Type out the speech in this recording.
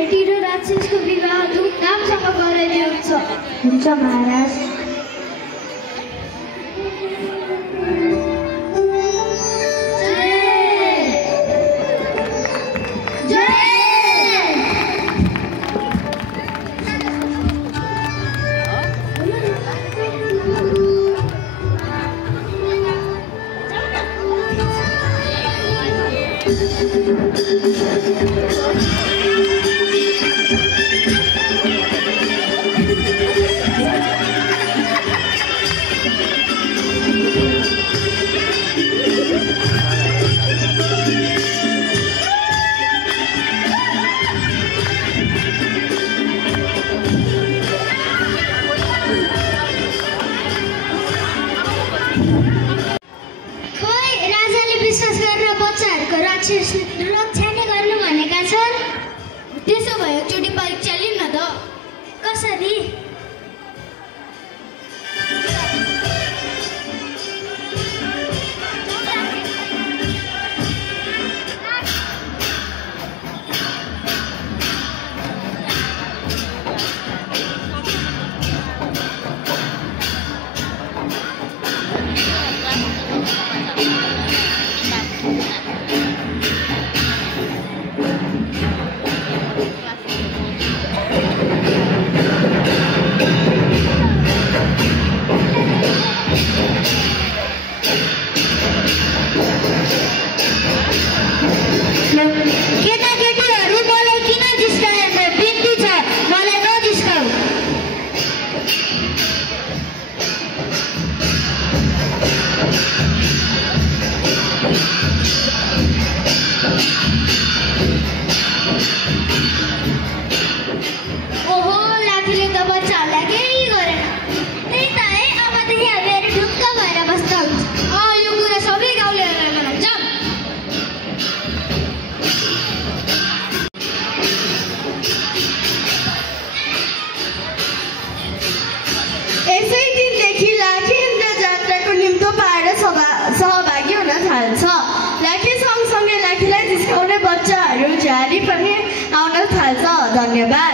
बेटी र राक्षसको विवाह धुमधामसँग गराइदिन्छ। हुन्छ महाराज। रक्षा नै गर्नु भनेका छन्। त्यसो भए एकचोटि परीक्षा लिऊँ न त। कसरी? लाठी सँगसँगै लाठीलाई जिस्काउने बच्चाहरू झ्याली पनि आउन थाल्छ। धन्यवाद।